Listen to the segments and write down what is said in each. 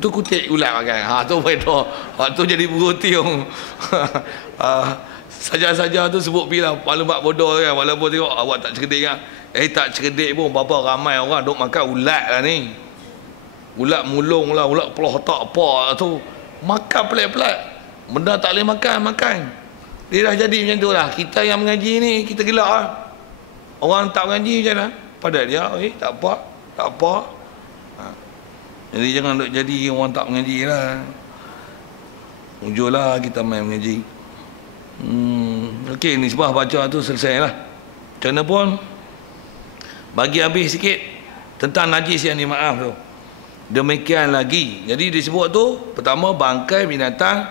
tu kutik ulat kan. Tu betul. Tu jadi berutiung. Saja-saja tu sebut bila maklumat bodoh kan, walaupun tengok awak tak cerdik kan. Tak cerdik pun berapa ramai orang duk makan ulat lah ni. Ulat mulung lah, ulat pelah otak apa tu. Makan pelik-pelik. Benda tak boleh makan. Dia dah jadi macam tu lah. Kita yang mengaji ni, kita gelak lah. Orang tak mengaji macam mana? Pada dia, tak apa. Jadi jangan duk jadi orang tak mengaji lah. Ujurlah kita main mengaji. Okey, nisbah baca tu selesai lah. Macam mana pun, bagi habis sikit tentang najis yang dimaaf tu. Demikian lagi. Jadi disebut tu, pertama bangkai binatang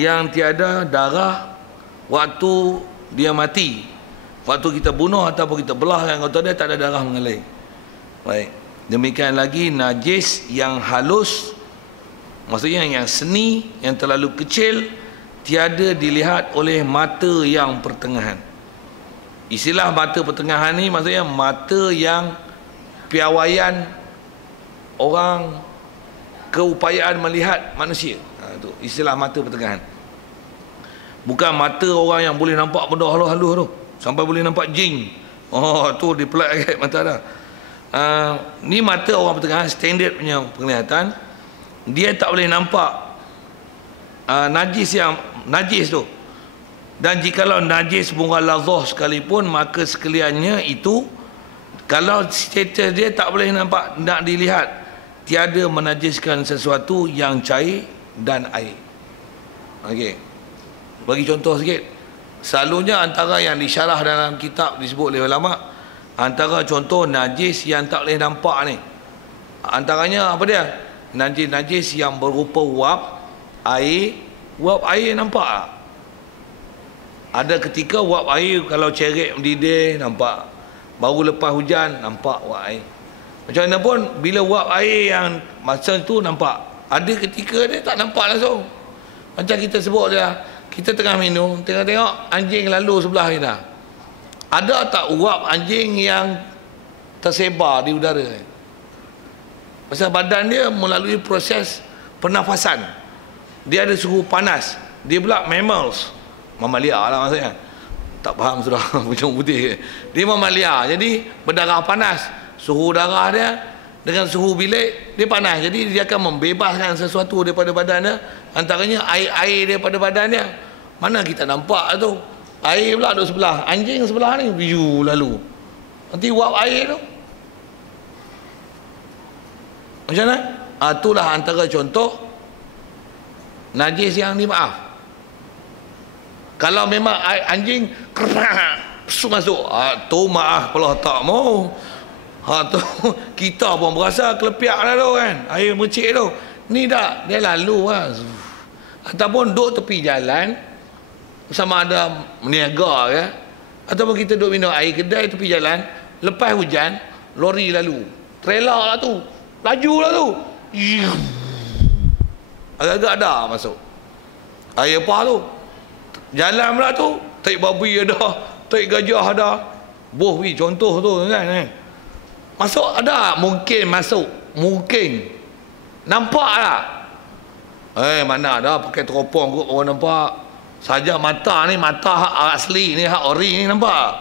yang tiada darah waktu dia mati. Waktu kita bunuh ataupun kita belah yang kata dia tak ada darah mengalir. Baik. Demikian lagi najis yang halus, maksudnya yang seni, yang terlalu kecil, tiada dilihat oleh mata yang pertengahan. Istilah mata pertengahan ni maksudnya mata yang piawaian orang keupayaan melihat manusia. Itu istilah mata pertengahan. Bukan mata orang yang boleh nampak benda halus-halus tu, sampai boleh nampak jin. Tu dipelak kat mata dah. Ni mata orang pertengahan, standard punya penglihatan. Dia tak boleh nampak najis tu. Dan jikalau najis bunga lazah sekalipun, maka sekaliannya itu, kalau status dia tak boleh nampak, nak dilihat, tiada menajiskan sesuatu yang cair dan air. Okey, bagi contoh sikit. Selalunya antara yang disyarah dalam kitab disebut oleh ulama, antara contoh najis yang tak boleh nampak ni, antaranya apa dia? Najis-najis yang berupa wap air. Wap air nampak tak? Ada ketika wap air kalau ceret mendidih nampak. Baru lepas hujan nampak wap air. Macam mana pun bila wap air yang masa tu nampak, ada ketika dia tak nampak langsung. Macam kita sebut dia, kita tengah minum, tengok anjing lalu sebelah kita. Ada tak uap anjing yang tersebar di udara? Pasal badan dia melalui proses pernafasan. Dia ada suhu panas. Dia pula mammals, mamalia lah maksudnya. Tak faham sudah pucung putih. Dia mamalia, jadi berdarah panas. Suhu darah dia dengan suhu bilik dia panas. Jadi dia akan membebaskan sesuatu daripada badan dia. Antaranya air daripada badan dia. Mana kita nampak tu? Air pula duduk sebelah. Anjing sebelah ni biu lalu. Nanti wap air tu. Macam mana? Itulah antara contoh najis yang dimaaf. Kalau memang anjing masuk, tu maaf kalau tak mau. Tu kita pun berasa kelepiak dah tu kan, air mercik tu. Ni tak, dia lalu lah. Ataupun duduk tepi jalan, sama ada meniaga ke, ataupun kita duduk minum air kedai tepi jalan, lepas hujan lori lalu, trailer lah tu, laju lah tu, agak-agak ada masuk air apa tu, jalan pula tu, taik babi ada, taik gajah ada, boh contoh tu kan, masuk ada, mungkin masuk, mungkin nampak tak? Mana ada pakai teropong kot orang nampak. Saja mata ni, mata hak asli ni, hak ori ni nampak.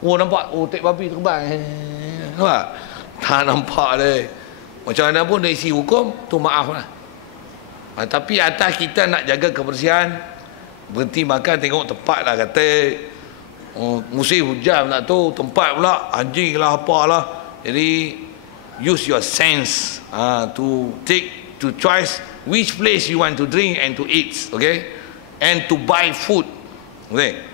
Nampak, taik babi terbang. Nampak? Tak nampak dia. Macam mana pun dari isi hukum tu maaf lah. Tapi atas kita nak jaga kebersihan, berhenti makan tengok tempat lah kata. Musim hujan pula tu, tempat pula anjing lah apalah. Jadi use your sense to choice which place you want to drink and to eat, okay, and to buy food, okay.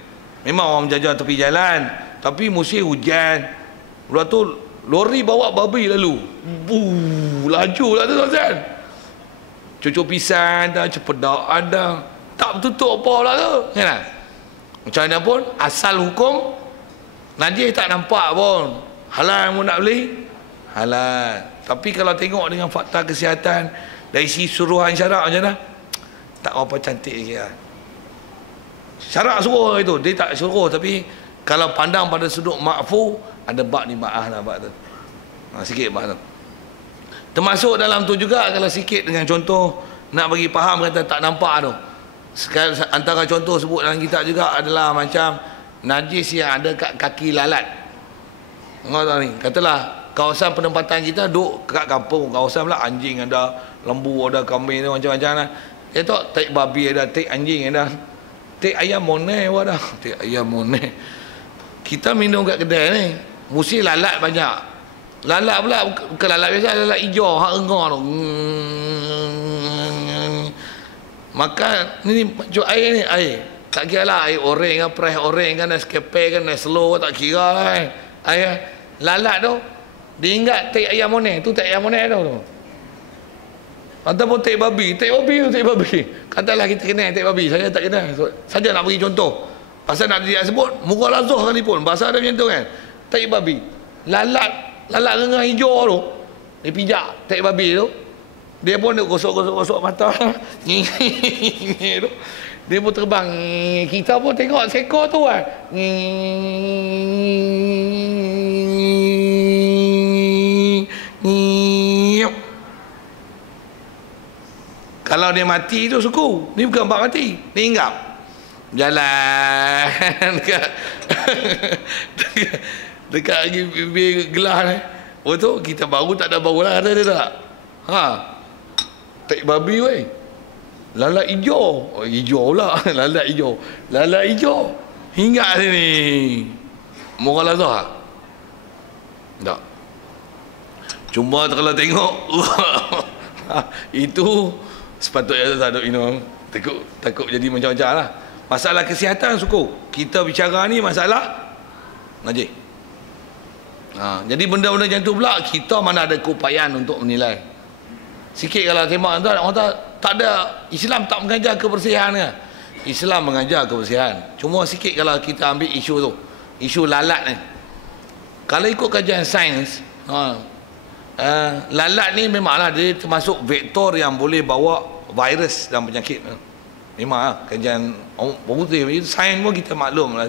Memang orang menjajah tepi jalan, tapi musim hujan, lepas tu lori bawa babi lalu, laju lah tu tuan-tuan. Cucuk pisang ada, cepedak ada, tak bertutup apa lah tu, kan? Macam mana pun asal hukum najis tak nampak pun, halal pun nak beli, halal. Tapi kalau tengok dengan fakta kesihatan dari sisi suruhan syarak macam mana, tak apa cantik lagi lah. Syarak suruh itu, dia tak suruh, tapi kalau pandang pada sudut makfu, ada bab ni maaf lah bab tu, sikit bab tu. Termasuk dalam tu juga, kalau sikit dengan contoh nak bagi faham kata tak nampak tu. Sekali antara contoh sebut dalam kitab juga adalah macam najis yang ada kat kaki lalat. Tahu ni, katalah kawasan penempatan kita duk kat kampung, kawasan pula anjing ada, lembu ada, kambing ada, macam-macam lah. Dia tahu tai babi ada, tai anjing ada, tai ayam moneh pun ada. Tai ayam moneh. Kita minum kat kedai ni mesti lalat banyak. Lalat pula bukan lalat biasa, lalat hijau hak engah tu. Maka ni macam air ni, air tak kira lah air oreng kan, press oreng kan, Nescafe kan, Neslo, tak kira lah air lalat tu. Dia ingat tai ayam moneh tu, tai ayam moneh tu. Ataupun tai babi tu, tai babi. Katalah kita kenal tai babi, saya tak kenal. Saja nak bagi contoh. Pasal nak dia sebut muka lazah sekalipun, bahasa ada macam tu kan. Tai babi. Lalat rengah hijau tu. Dia pijak tai babi tu. Dia pun dia gosok mata. Tu. Dia pun terbang. Kita pun tengok seekor tu kan. Kalau dia mati tu suku. Ni bukan bab mati. Dia hinggap. Jalan dekat lagi bibir gelas ni. Oh tu kita baru tak ada bau lah, ada tak? Ha. Tai babi weh. Lalat hijau. Oh, hijau pula. Lalat hijau. Lalat hijau. Hinggap sini. Moral lazah. Tak. Cuma kalau tengok itu sepatutnya tak ada minum. Takut jadi macam-macam lah. Masalah kesihatan suku. Kita bicara ni masalah najis. Jadi benda-benda macam tu pula kita mana ada keupayaan untuk menilai. Sikit kalau tembak tuan, orang tak ada, Islam tak mengajar kebersihan ke? Islam mengajar kebersihan. Cuma sikit kalau kita ambil isu tu, isu lalat ni. Kalau ikut kajian sains, lalat ni memanglah dia termasuk vektor yang boleh bawa virus dan penyakit. Memang kajian putih itu sains pun kita maklum lah.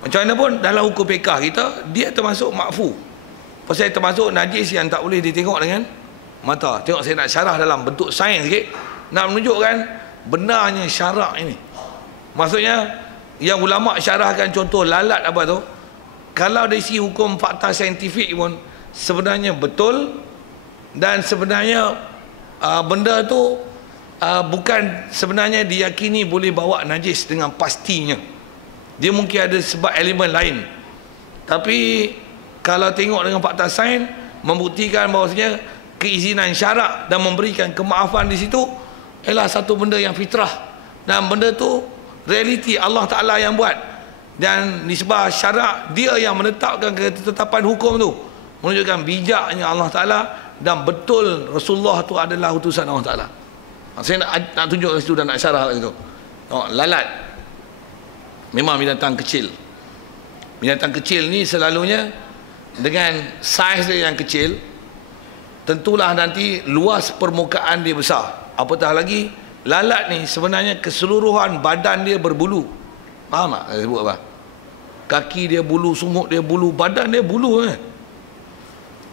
Macam mana pun dalam hukum fiqah kita dia termasuk makfu. Pasal termasuk najis yang tak boleh ditengok dengan mata. Tengok saya nak syarah dalam bentuk sains sikit nak menunjukkan benarnya syarak ini. Maksudnya yang ulama syarahkan contoh lalat apa tu, kalau dari sisi hukum fakta saintifik pun sebenarnya betul, dan sebenarnya benda tu bukan sebenarnya diyakini boleh bawa najis dengan pastinya. Dia mungkin ada sebab elemen lain. Tapi kalau tengok dengan fakta sains membuktikan bahawasanya keizinan syarak dan memberikan kemaafan di situ ialah satu benda yang fitrah, dan benda tu realiti Allah Ta'ala yang buat, dan nisbah syarak dia yang menetapkan ketetapan hukum tu, menunjukkan bijaknya Allah Ta'ala dan betul Rasulullah tu adalah utusan Allah Ta'ala. Saya nak tunjuk ke situ dan nak syarah kat situ. Lalat memang binatang kecil. Binatang kecil ni selalunya dengan saiz dia yang kecil, tentulah nanti luas permukaan dia besar. Apatah lagi lalat ni sebenarnya keseluruhan badan dia berbulu. Faham tak saya sebut apa? Kaki dia bulu, sumuk dia bulu, badan dia bulu kan.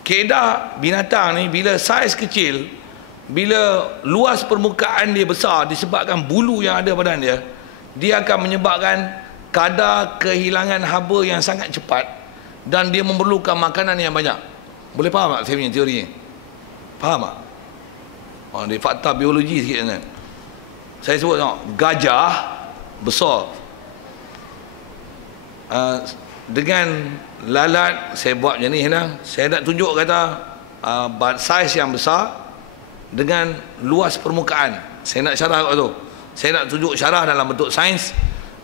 Kaedah binatang ni bila saiz kecil, bila luas permukaan dia besar disebabkan bulu yang ada badan dia, dia akan menyebabkan kadar kehilangan haba yang sangat cepat, dan dia memerlukan makanan yang banyak. Boleh faham tak saya punya teori ni? Faham tak? Dia fakta biologi sikit kan. Saya sebut gajah besar, dengan lalat saya buat macam ni dah. Saya nak tunjuk kata saiz yang besar dengan luas permukaan. Saya nak syarah kat tu. Saya nak tunjuk syarah dalam bentuk sains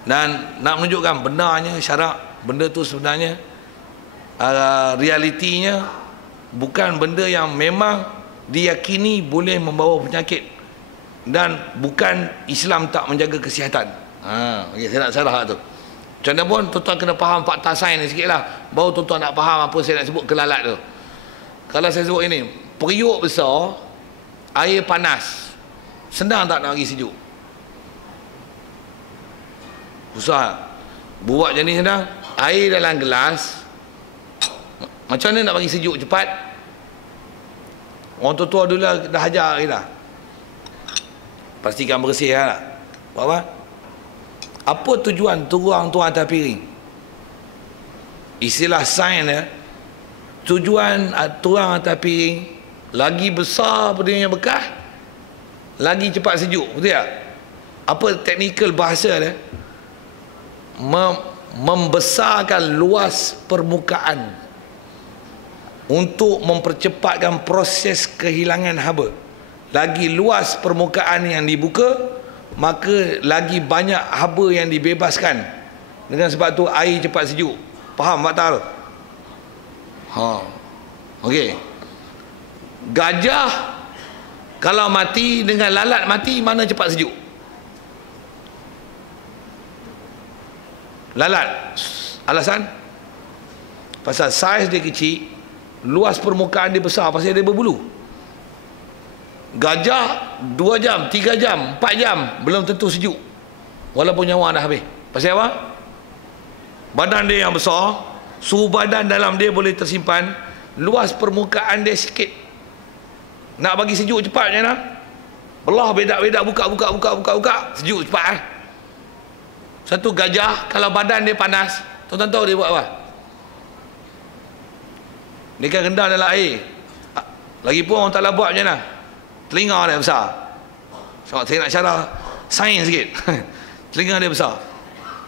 dan nak menunjukkan benarnya syarak benda tu sebenarnya realitinya bukan benda yang memang diyakini boleh membawa penyakit, dan bukan Islam tak menjaga kesihatan. Okay, saya nak syarah tu. Macam mana pun tuan-tuan kena faham fakta sains ni sikit lah, baru tuan-tuan nak faham apa saya nak sebut kelalat tu. Kalau saya sebut ini, periuk besar, air panas, senang tak nak bagi sejuk? Susah. Buat macam ni senang. Air dalam gelas, macam mana nak bagi sejuk cepat? Orang tua dulu dah ajar kita. Pastikan bersih lah. Buat apa? Apa tujuan tuang atas piring? Istilah sains dia, tujuan tuang atas piring lagi besar pada yang bekas, lagi cepat sejuk. Betul tak? Apa teknikal bahasa dia? Membesarkan luas permukaan untuk mempercepatkan proses kehilangan haba. Lagi luas permukaan yang dibuka, maka lagi banyak haba yang dibebaskan. Dengan sebab tu air cepat sejuk. Faham fakta tu? Okey. Gajah kalau mati dengan lalat mati, mana cepat sejuk? Lalat. Alasan? Pasal saiz dia kecil, luas permukaan dia besar, pasal dia berbulu. Gajah 2 jam, 3 jam, 4 jam belum tentu sejuk, walaupun nyawa dah habis. Pasal apa? Badan dia yang besar, suhu badan dalam dia boleh tersimpan, luas permukaan dia sikit. Nak bagi sejuk cepat macam mana? Belah bedak-bedak, buka, sejuk cepat. Satu gajah kalau badan dia panas, tuan-tuan tahu dia buat apa? Dia kan rendah dalam air. Lagipun orang tak buat macam mana? Telinga dia besar. Sebab saya nak syarah sains sikit. Telinga dia besar.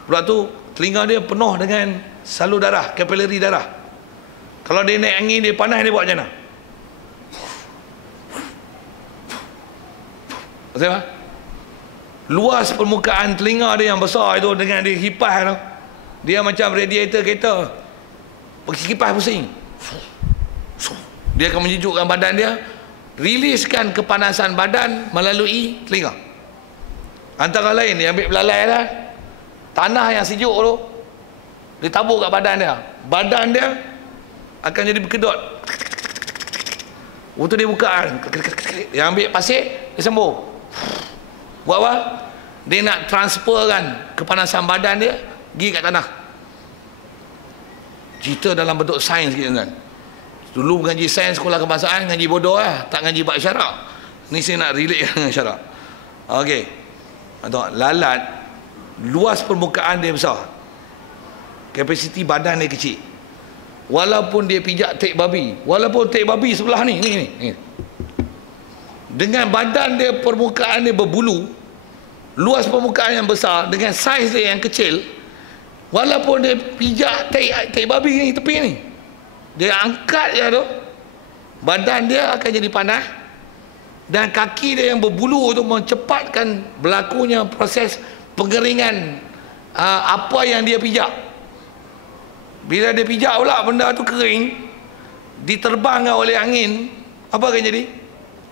Pula tu telinga dia penuh dengan salur darah, kapilari darah. Kalau dia naik angin, dia panas, dia buat macam mana? Maksud apa? Luas permukaan telinga dia yang besar itu, dengan dia kipas tu, dia macam radiator kereta. Bagi kipas pusing, dia akan menyejukkan badan dia, riliskan kepanasan badan melalui telinga. Antara lain dia ambil belalai lah, tanah yang sejuk tu dia tabur kat badan dia, badan dia akan jadi berkedut. Waktu dia buka, dia ambil pasir, dia sembuh. Buat apa? Dia nak transferkan kepanasan badan dia pergi kat tanah. Cerita dalam bentuk sains sikit kan. Dulu ngaji sains sekolah kebangsaan, ngaji bodoh lah, tak ngaji bab syarak. Ni saya nak relate dengan syarak. Okey. Lalat, luas permukaan dia besar, kapasiti badan dia kecil. Walaupun dia pijak tek babi, walaupun tek babi sebelah ni. Dengan badan dia, permukaan dia berbulu, luas permukaan yang besar, dengan saiz dia yang kecil, walaupun dia pijak tek babi ni, tepi ni, dia angkat je tu, badan dia akan jadi panas, dan kaki dia yang berbulu tu mencepatkan berlakunya proses pengeringan apa yang dia pijak. Bila dia pijak pula benda tu kering, diterbangkan oleh angin, apa akan jadi?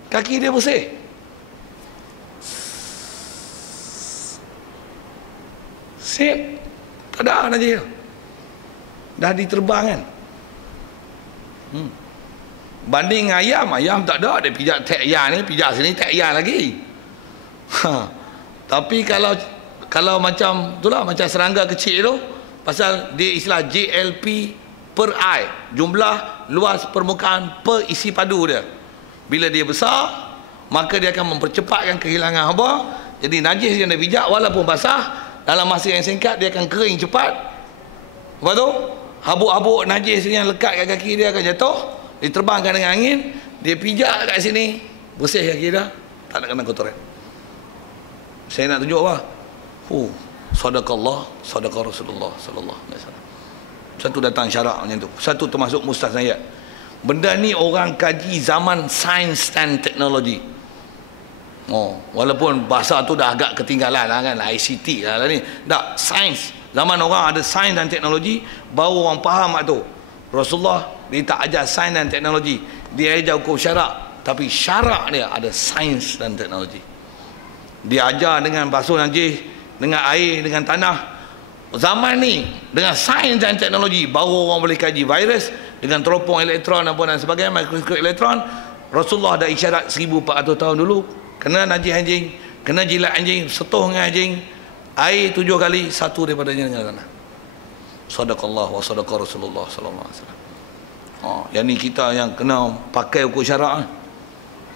Kaki dia bersih. Sip, tak ada aja, dah diterbangkan. Banding ayam tak ada, dia pijak tek ayam ni, pijak sini tek ayam lagi. Tapi kalau macam itulah, macam serangga kecil tu, pasal dia istilah JLP per I, jumlah luas permukaan per isi padu dia. Bila dia besar, maka dia akan mempercepatkan kehilangan haba. Jadi najis yang dia pijak walaupun basah, dalam masa yang singkat dia akan kering cepat. Lepas tu habuk-habuk najis yang lekat kat kaki dia akan jatuh, diterbangkan dengan angin, dia pijak kat sini, bersih kaki dia, tak nak kena kotoran. Saya nak tunjuk apa? Sadaqallah, sadaqa Rasulullah sallallahu alaihi wasallam. Satu datang syarak macam tu, satu termasuk mustasnayat. Benda ni orang kaji zaman sains dan teknologi. Walaupun bahasa tu dah agak ketinggalan lah kan, ICT lah ni. Tak, sains. Zaman orang ada sains dan teknologi, baru orang faham tu. Rasulullah dia tak ajar sains dan teknologi, dia ajar hukum syarak, tapi syarak dia ada sains dan teknologi. Dia ajar dengan basuh najis, dengan air, dengan tanah. Zaman ni dengan sains dan teknologi baru orang boleh kaji virus dengan teropong elektron apa dan sebagainya, mikroskop elektron. Rasulullah dah isyarat 1400 tahun dulu, kena najis anjing, kena jilat anjing, setuh dengan anjing, air 7 kali, satu daripadanya dengan tanah. Sadaqallah wa sadaqa Rasulullah sallallahu alaihi wasallam. Yang ni kita yang kena pakai hukum syarak.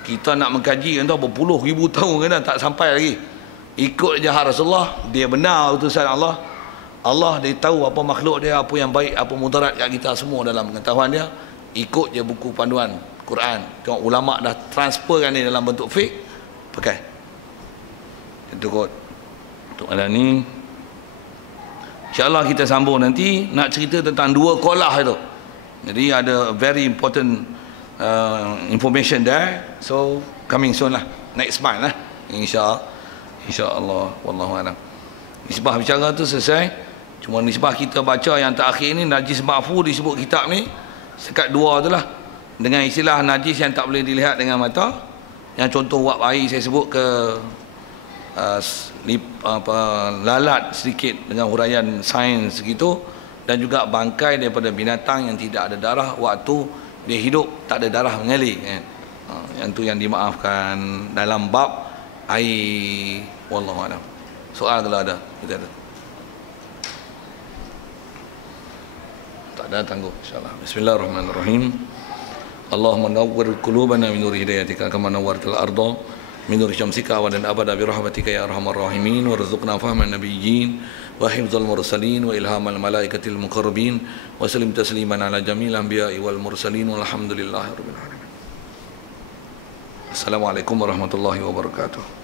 Kita nak mengkaji kan berpuluh ribu tahun kan tak sampai lagi. Ikut je Rasulullah, dia benar utusan Allah. Allah dia tahu apa makhluk dia, apa yang baik, apa mudarat kat kita semua dalam pengetahuan dia. Ikut je buku panduan Quran. Tengok ulama dah transferkan dia dalam bentuk fiqh, pakai. Itu kot. Untuk malam ni InsyaAllah kita sambung nanti nak cerita tentang dua kolah itu. Jadi ada very important information there. So coming soon lah, next month lah, InsyaAllah. Wallahu a'lam. Nisbah bicara tu selesai. Cuma nisbah kita baca yang terakhir ni, najis ma'fu disebut kitab ni sekat dua tu lah, dengan istilah najis yang tak boleh dilihat dengan mata. Yang contoh wap air saya sebut ke lalat sedikit dengan huraian sains gitu, dan juga bangkai daripada binatang yang tidak ada darah waktu dia hidup, tak ada darah mengalir kan. Yang tu yang dimaafkan dalam bab air. Wallahu a'lam. Soal kalau ada, kita ada. Tak ada, tangguh insyaAllah. Bismillahirrahmanirrahim. Allahumma nawwir qulubana min nuri hidayatika kama nawwartal arda min nuri syamsika wa dan abada bi rahmatika ya arhamar rahimin, warzuqna fahman nabiyyin wa hifdzal mursalin wa ilhamal malaikatil muqarrabin wa sallim tasliman ala jamil anbiya'i wal mursalin walhamdulillahi rabbil alamin. Assalamualaikum warahmatullahi wabarakatuh.